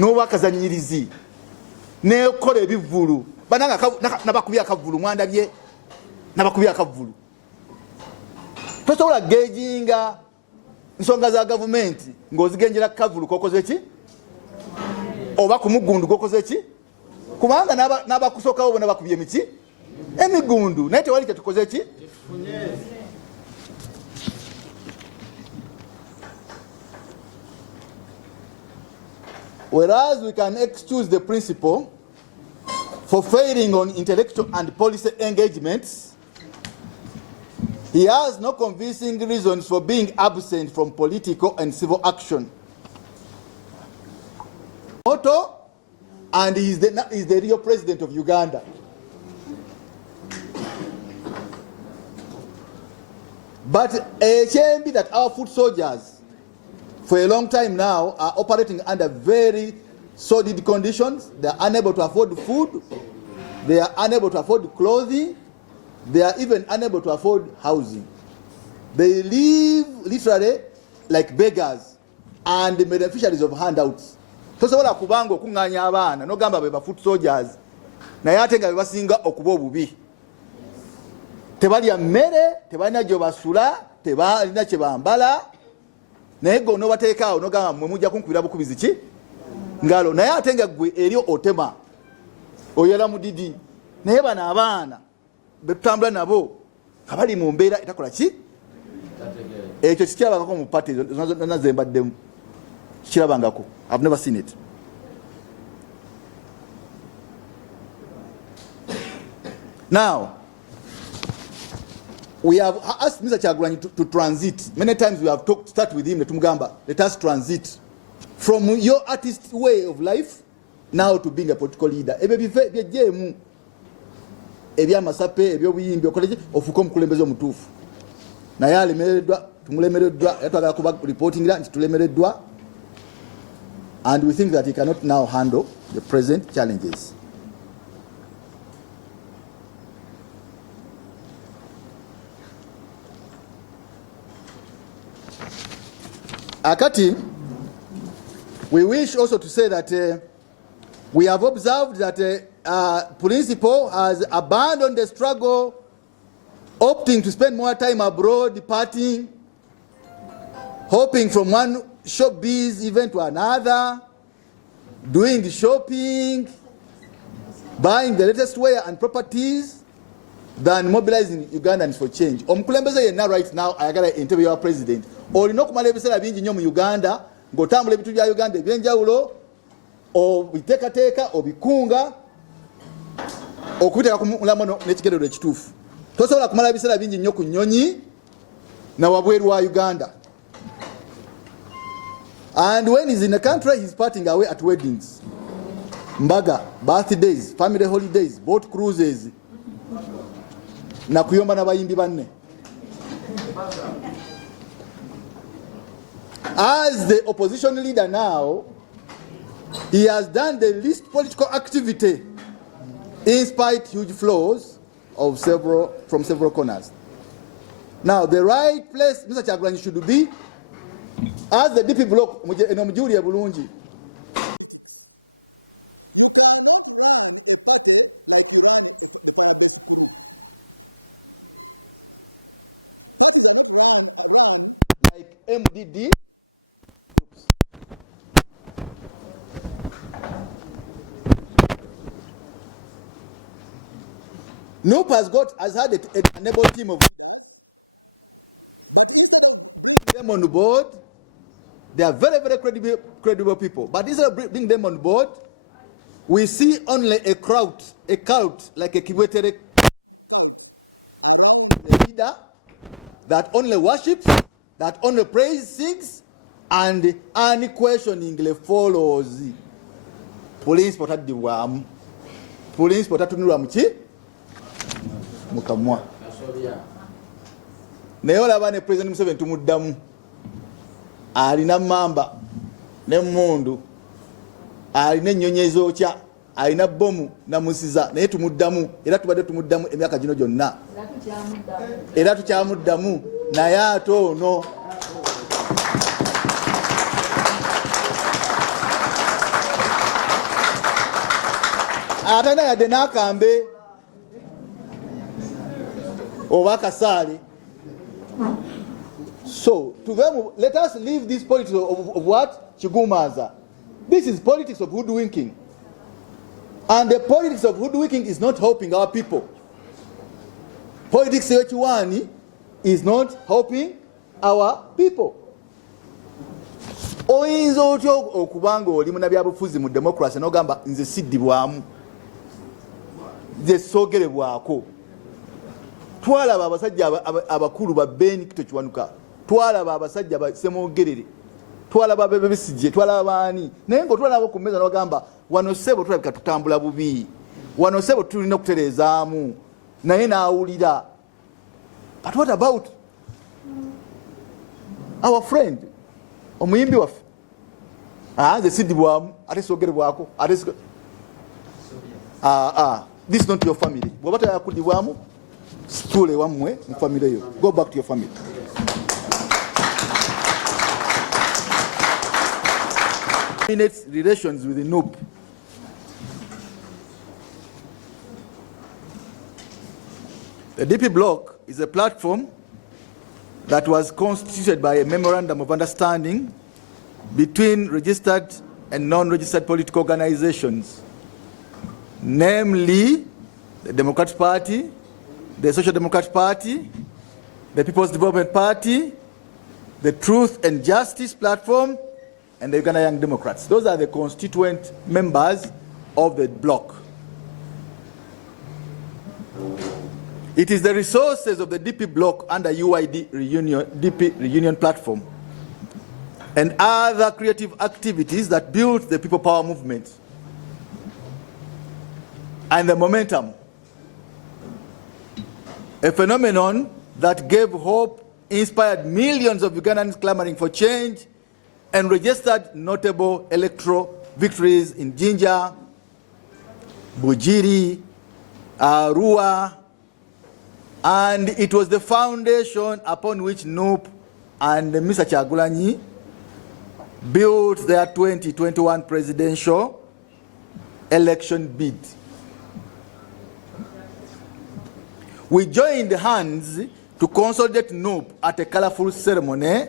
n'obakazanyirizi n'ekola ebivvulu bananga nabakubya akavvulu mwandabye nabakubya akavvulu tosobola gejinga nsonga za gavumenti ng'ozigenjera kavvulu kokoze ki oba ku mugundu gokoze ki kubanga n'abakusookawo bona bakubye emiki emigundu naye tewali kyetukoze ki whereas we can excuse the principal for failing on intellectual and policy engagements, he has no convincing reasons for being absent from political and civil action. Otto, and he is the real president of Uganda. But it can be that our foot soldiers for a long time now are operating under very sordid conditions. They are unable to afford food, they are unable to afford clothing, they are even unable to afford housing. They live literally like beggars and the beneficiaries of handouts. Tosobola kubanga okunganya abaana nogamba be foot soldiers naye ate nga bebasinga okuba obubi. Tebalya mmere, tebalina gye basula, tebalina kye bambala. Naye gwe onobateekaawo nogamba mwe mujja kunkubira bukubizi ki ngalo naye ate nga gwe eri otema oyala mudidi naye bano abaana betutambula nabo nga bali mu mbeera etakola ki ekyo kikirabangako mu pati zonna zembaddemu kikirabangako. I've never seen it. Now we have asked Mr. Kyagulanyi to transit. Many times we have start with him, Netumugamba, let us transit from your artist way of life now to being a political leader. Ebyejemu ebyamasape ebyobuyimbi okoleje ofuko omukulembeze omutuufu naye alemereddwa tumulemereddwa yatwagala kuba reportingira nti tulemereddwa, and we think that he cannot now handle the present challenges. Akati, we wish also to say that we have observed that principal has abandoned the struggle, opting to spend more time abroad, departing, hopping from one showbiz event to another, doing the shopping, buying the latest wear and properties, than mobilizing Ugandans for change. Omukulembeze yenna right now ayagala entebe ya president. Olina okumala ebiseera bingi nnyo mu Uganda ng'otambula ebintu bya Uganda ebyenjawulo obiteekateeka obikunga okubiteeka ku mulamwa n'ekigendero ekituufu. Tosobola kumala ebiseera bingi nnyo ku nnyonyi na wabweru wa Uganda. And when he's in the country, he's parting away at weddings, mbaga, birthdays, family holidays, boat cruises, na kuyomba na bayimbi banne. As the opposition leader now, he has done the least political activity in spite huge flows of from several corners. Now the right place Mr. Kyagulanyi should be, as the DP block enomujulire bulungi, like MDD. Noop has had an able team of them on board. They are very, very credible people. But instead of bringing them on board, we see only a cult like a Kiwetere leader that only worships, that only praise, sings, and unquestioningly follows. Police potadiwamu. Police potatunuramuchi. Mukamwa. Naye olaba ne President Museveni tumuddamu. Alina mamba n'emmundu, alina ennyonyi ezookya, alina bbomu na musiza, naye tumuddamu era tubadde tumuddamu emyaka gino gyonna. Era tukyamuddamu naye ate ono. atana yadde n'akambe oba akasaale. So to them, let us leave this politics of what? Chigumaza. This is politics of hoodwinking. And the politics of hoodwinking is not helping our people. Politics H1 is not helping our people. Oyinza otyo okubanga oli munabyabufuzi mu democracy n'ogamba nze siddibwamu, nze soogerebwako. Twalaba abasajja abakulu ba Ben Kito Kiwanuka, twalaba abasajja ba Semogerere, twalaba Bebesigye, twalaba baani, naye ng'otwalaba ku mmeeza n'ogamba wano ssebo tulabika tutambula bubi, wano ssebo tulina okutereezaamu, naye n'awulira. But what about our friend omuyimbi waffe? Nze siddibwamu ate soogerebwako ate this is not your family. Bw'oba tayakudibwamu situule wammwe mu family yo. Go back to your family. Its relations with the NUP. The DP bloc is a platform that was constituted by a memorandum of understanding between registered and non-registered political organizations, namely the Democratic Party, the Social Democratic Party, the People's Development Party, the Truth and Justice Platform, and the Uganda Young Democrats. Those are the constituent members of the bloc. It is the resources of the DP bloc under DP Reunion Platform and other creative activities that built the People Power movement and the momentum, a phenomenon that gave hope, inspired millions of Ugandans clamoring for change, and registered notable electoral victories in Jinja, Bujiri, Arua, and it was the foundation upon which NUP and Mr. Kyagulanyi built their 2021 presidential election bid. We joined hands to consolidate NUP at a colorful ceremony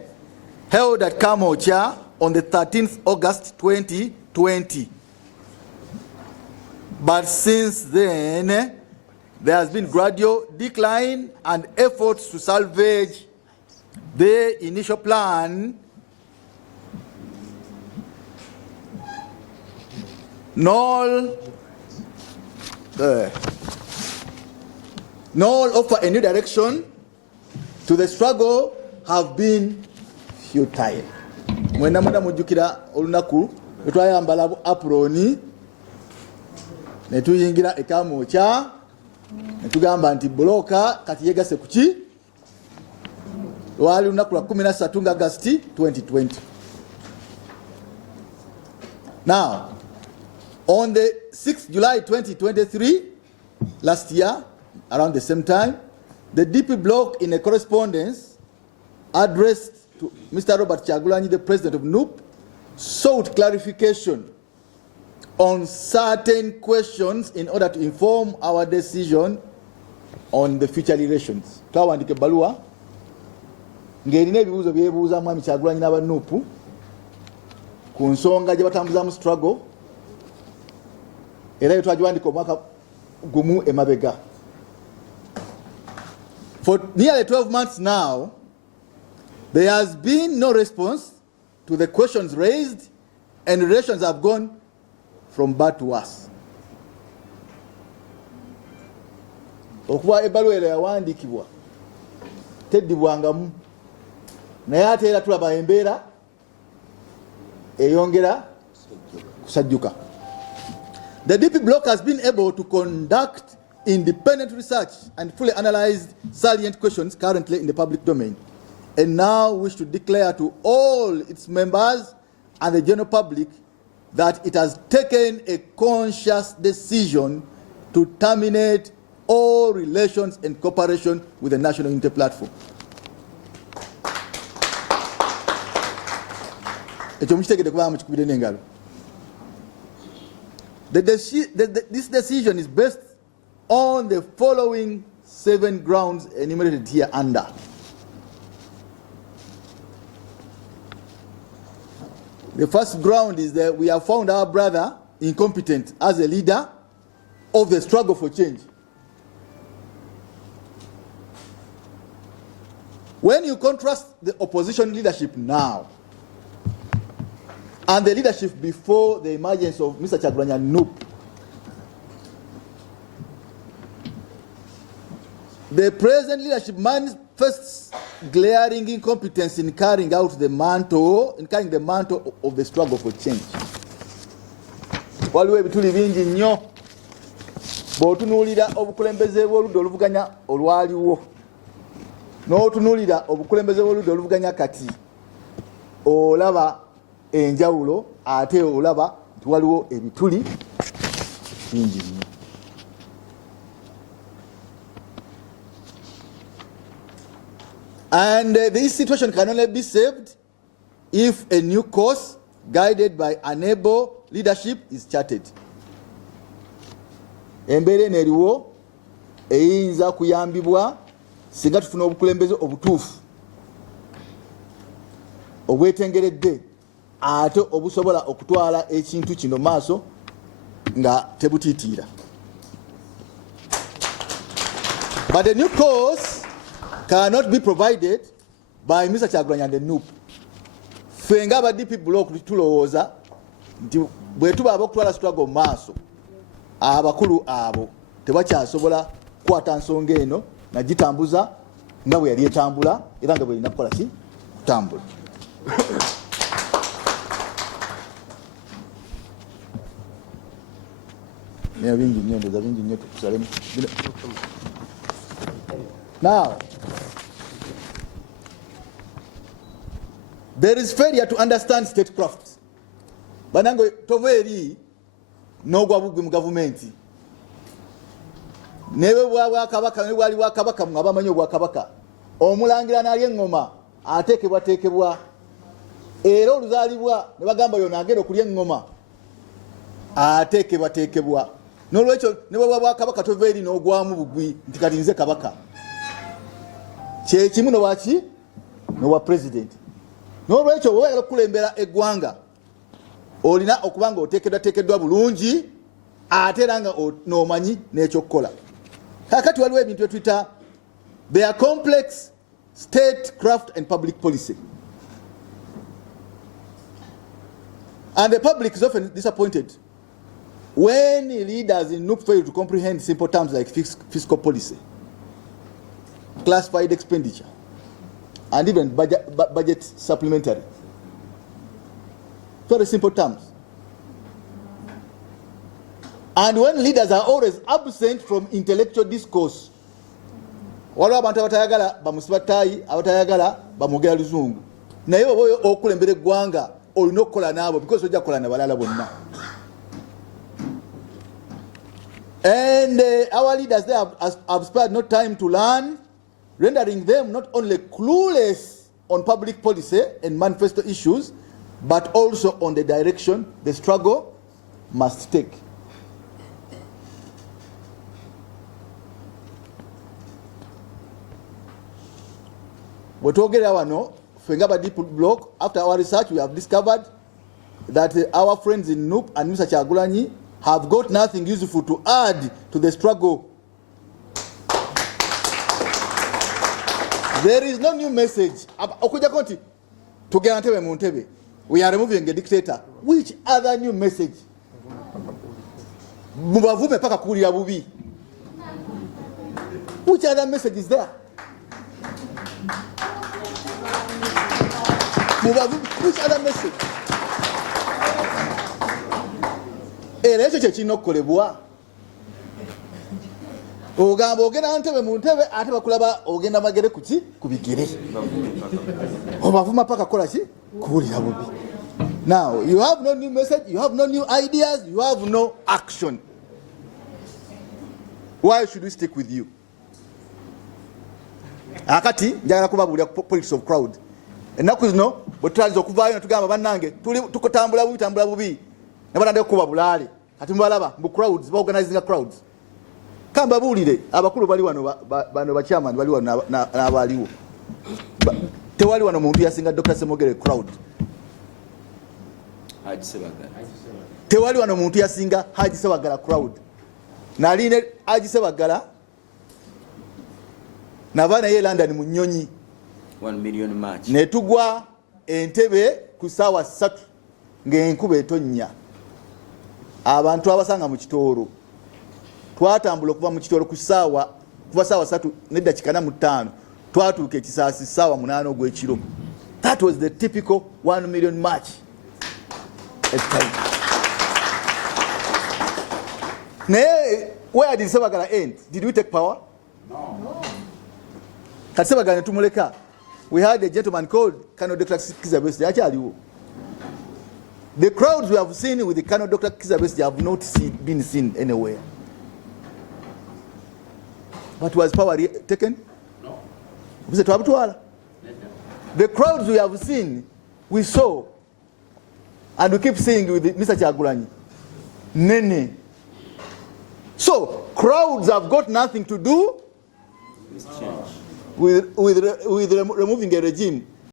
held at Kamocha on the 13th August 2020. But since then, there has been gradual decline and efforts to salvage the initial plan. Nor offer a new direction to the struggle have been futile. Mwena mwenda mujukira olunaku etwayambala aproni netuyingira Ekamocha netugamba nti bloka kati yegase kuki wali lunaku lwa 13 August 2020. Now, on the 6th July 2023, last year, around the same time, the DP bloc, in a correspondence addressed to Mr. Robert Kyagulanyi, the president of NUP, sought clarification on certain questions in order to inform our decision on the future relations. Twawandika balua ng'erina ebibuuzo byebuuza mwami Kyagulanyi n'aba NUP ku nsonga gye batambuzamu struggle era yo twagiwandika omwaka gumu emabega. For nearly 12 months now, there has been no response to the questions raised, and relations have gone from bad to worse. Okuba ebbaluwa era yawandiikibwa teddibwangamu, naye ate era tulaba embeera eyongera kusajjuka. The DP bloc has been able to conduct independent research and fully analyze salient questions currently in the public domain, and now wish to declare to all its members and the general public that it has taken a conscious decision to terminate all relations and cooperation with the National Unity Platform. This decision is based on the following 7 grounds enumerated here under. The first ground is that we have found our brother incompetent as a leader of the struggle for change. When you contrast the opposition leadership now and the leadership before the emergence of Mr. Kyagulanyi and NUP, the present leadership manifests glaring incompetence in carrying the mantle of the struggle for change. Waliwo ebituli bingi nnyo bw'otunuulira obukulembeze bw'oludda oluvuganya olwaliwo n'otunuulira obukulembeze bw'oludda oluvuganya kati olaba enjawulo ate olaba nti waliwo ebituli bingi nnyo. And this situation can only be saved if a new course guided by an able leadership is charted. Embeera eno eriwo eyinza kuyambibwa singa tufuna obukulembeze obutuufu obwetengeredde ate obusobola okutwala ekintu kino maaso nga tebutiitiira. But a new course cannot be provided by Mr. Kyagulanyi and the NUP. Fenga aba DP block tulowooza nti bwe tuba abokutwala struggle maaso abakulu abo tebakyasobola kukwata nsonga eno nagitambuza nga bwe yali etambula era nga bwe erina kukola ki kutambula. Bingi nnyo ndoza bingi nnyo tukusalemu. Now, there is failure to understand statecraft. Banango toveri n'ogwa bugwi mu gavumenti. Nebe bwa kabaka ne bwali bwa kabaka mu abamanyi obwa kabaka. Omulangira n'ali engoma ateekebwa era oluzaalibwa ne bagamba yo nagenda okulya engoma ateekebwa. N'olwekyo ne bwa kabaka toveri n'ogwamu bugwi nti kati nze kabaka. Kye kimu n'obwaki n'obwa president. N'olwekyo bw'oyagala okukulembera eggwanga olina okuba nga oteekeddwa bulungi ate era nga n'omanyi n'ekyokukola. Kakati waliwo ebintu byetuyita they are complex statecraft and public policy. And the public is often disappointed when leaders in NUP fail to comprehend simple terms like fiscal policy, classified expenditure, and even budget supplementary. Very simple terms. And when leaders are always absent from intellectual discourse, waliwo abantu abatayagala bamusiba ttaayi, abatayagala bamwogera luzungu. Naye oba okulembera eggwanga olina okukola naabo because ojja kukola nabalala bonna. And our leaders there have spared no time to learn, rendering them not only clueless on public policy and manifesto issues, but also on the direction the struggle must take. Wetwogera wano fenga ba deep block, after our research we have discovered that our friends in NUP and Mr. Kyagulanyi have got nothing useful to add to the struggle. There is no new message. Okuja konti tugenda ntebe mu ntebe. We are removing a dictator. Which other new message? Mubavume paka kulia bubi. Which other message is there? Which other message? Era ekyo kyekinokolebwa. Ogamba ogenda ntebe mu ntebe ate bakulaba ogenda magere kuki kubigere. Obavuma paka kola ki kulia bubi. Now you have no new message, you have no new ideas, you have no action. Why should we stick with you? Akati njagala kubabulira politics of crowd. Ennaku zino bwe tutaliza okuvaayo ne tugamba bannange tukutambula bubi ne balande kuba bulaale ati mubalaba mu crowds ba organizing crowds kamba bulire abakulu bali wano bano ba chairman bali wano n'abaliwo tewali wano muntu yasinga Dr. Semogere crowd H.E Sebagala tewali wano muntu yasinga H.E Sebagala crowd naline H.E Sebagala navana ye London mu Nnyonyi 1 million match netugwa Entebbe ku saawa 3 ng'enkuba etonnya abantu abasanga mu Kitoro twatambula okuva mu Kitoro kuva saawa 3 n'eddakiika 45 twatuuka Ekisaasi saawa 8 ogw'ekiro. That was the typical 1 million match at time. Where did Sebagala end? Did we take power? No. Kati Sebagala ne tumuleka. We had a gentleman called Colonel Dr. Kizza Besigye. Actually, the crowds we have seen with the Colonel Dr. Kizza Besigye have not been seen anywhere. But was power taken? No. The crowds we have seen, we saw, and we keep seeing with Mr. Kyagulanyi. Nene. So, crowds have got nothing to do with removing a regime